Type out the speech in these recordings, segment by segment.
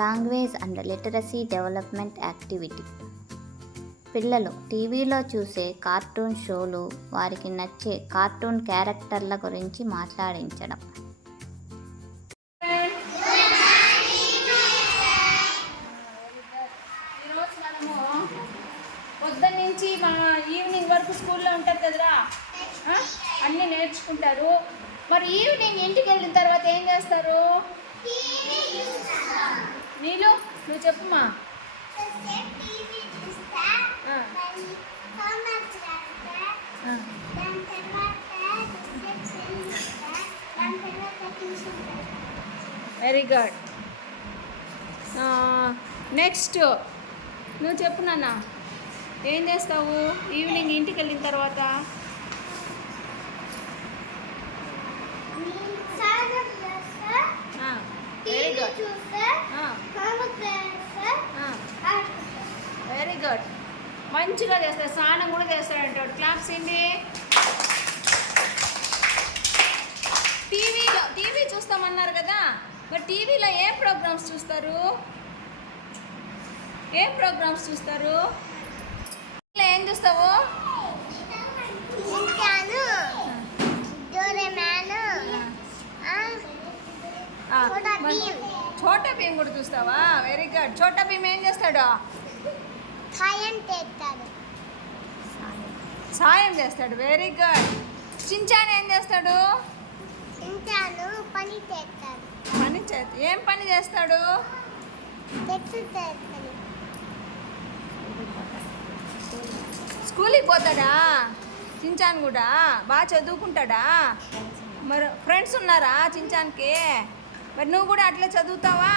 Language and literacy development activity. పిల్లలు టీవీలో చూసే కార్టూన్ షోలు, వారికి నచ్చే కార్టూన్ క్యారెక్టర్ల గురించి మాట్లాడించడం. ఈరోజు మనము పొద్దున్న నుంచి మా ఈవినింగ్ వరకు స్కూల్లో ఉంటారు కదరా, అన్నీ నేర్చుకుంటారు. మరి ఈవినింగ్ ఇంటికి వెళ్ళిన తర్వాత ఏం చేస్తారు? నీళ్ళు నువ్వు చెప్పుమా. Very good. నెక్స్ట్ నువ్వు చెప్పు నాన్న, ఏం చేస్తావు ఈవినింగ్ ఇంటికి వెళ్ళిన తర్వాత? Very good, very good. మంచిగా చేస్తాడు, స్నానం కూడా చేస్తాడంటాడు. క్లాప్స్ ఏంటి? టీవీ చూస్తామన్నారు కదా, మరి టీవీలో ఏ ప్రోగ్రామ్స్ చూస్తారు? ఏం ప్రోగ్రామ్స్ చూస్తారు? ఏం చూస్తావు? ఛోటా భీమ్ కూడా చూస్తావా? Very good. ఛోటా భీమ్ ఏం చేస్తాడు? సాయం చేస్తాడు. Very good. చించాన్ ఏం చేస్తాడు? ఏం పని చేస్తాడు? స్కూల్కి పోతాడా చించాన్ కూడా? బాగా చదువుకుంటాడా? మరి ఫ్రెండ్స్ ఉన్నారా చించాన్కి? మరి నువ్వు కూడా అట్లా చదువుతావా?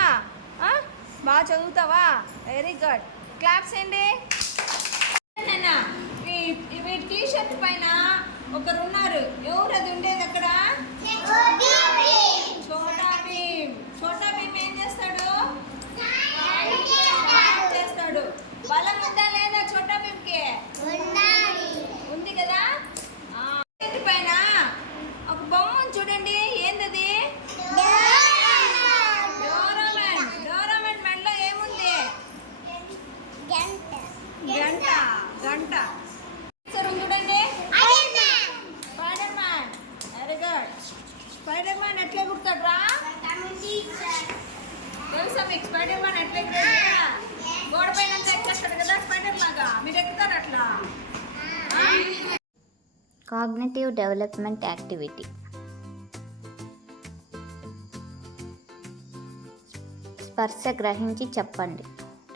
బాగా చదువుతావా? Very good. క్లాప్స్ ఏంటి? వీటి టీషర్ట్ పైన ఒకరు ఉన్నారు, ఎవరు అది ఉండేది అక్కడ? ఛోటా భీమ్. ఛోటా భీమ్ ఏం చేస్తాడు? చేస్తాడు. బలం ఉందా లేదా ఛోటా భీమ్కి? ఉంది కదా. పైన ఒక బొమ్మ చూడండి, ఏందది? డోరామాన్ మెడలో ఏముంది? గంట. గంట చూడండి. Spider man. Very good. Spider man ఎట్లా గుర్తాడ్రా? తెలుసా మీకు స్పైడర్ మ్యాన్ ఎట్లా ఎగురుతాడా? గోడ పైన ఎక్కేస్తాడు కదా స్పైడర్ లాగా. మీరు ఎక్కుతారు అట్లా? Cognitive development activity. స్పర్శ గ్రహించి చెప్పండి.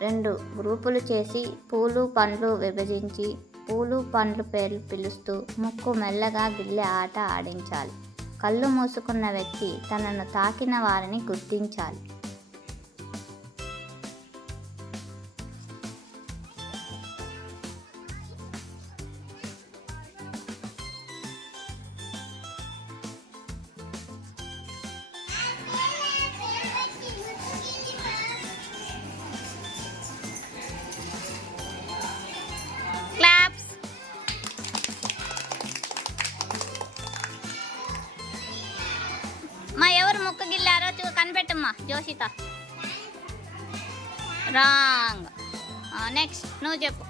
2 గ్రూపులు చేసి పూలు పండ్లు విభజించి పూలు పండ్లు పేర్లు పిలుస్తూ ముక్కు మెల్లగా గిల్లె ఆట ఆడించాలి. కళ్ళు మూసుకున్న వ్యక్తి తనను తాకిన వారిని గుర్తించాలి. మా ఎవరు ముక్కు గిల్లారో కనిపెట్టమ్మా జోషిత. రాంగ్. నెక్స్ట్ నువ్వు చెప్పు.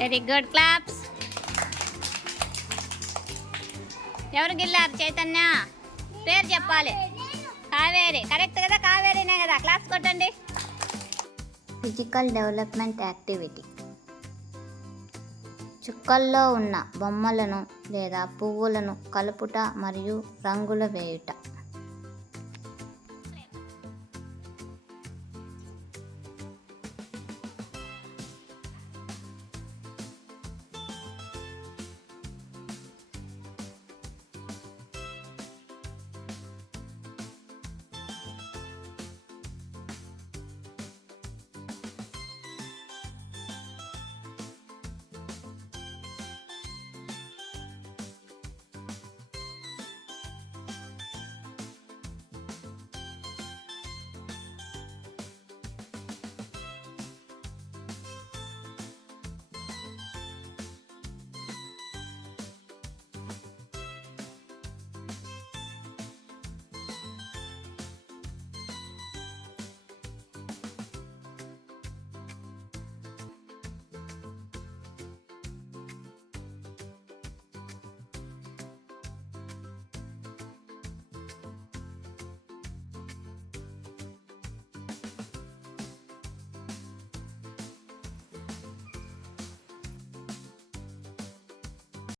Very good. క్లాప్స్. ఎవరు గిల్లారు? చైతన్య. పేరు చెప్పాలి. కావేరి. కరెక్ట్ కదా? కావేరినే కదా. క్లాప్స్ కొట్టండి. Physical development activity. చుక్కల్లో ఉన్న బొమ్మలను లేదా పువ్వులను కలుపుట మరియు రంగులు వేయుట.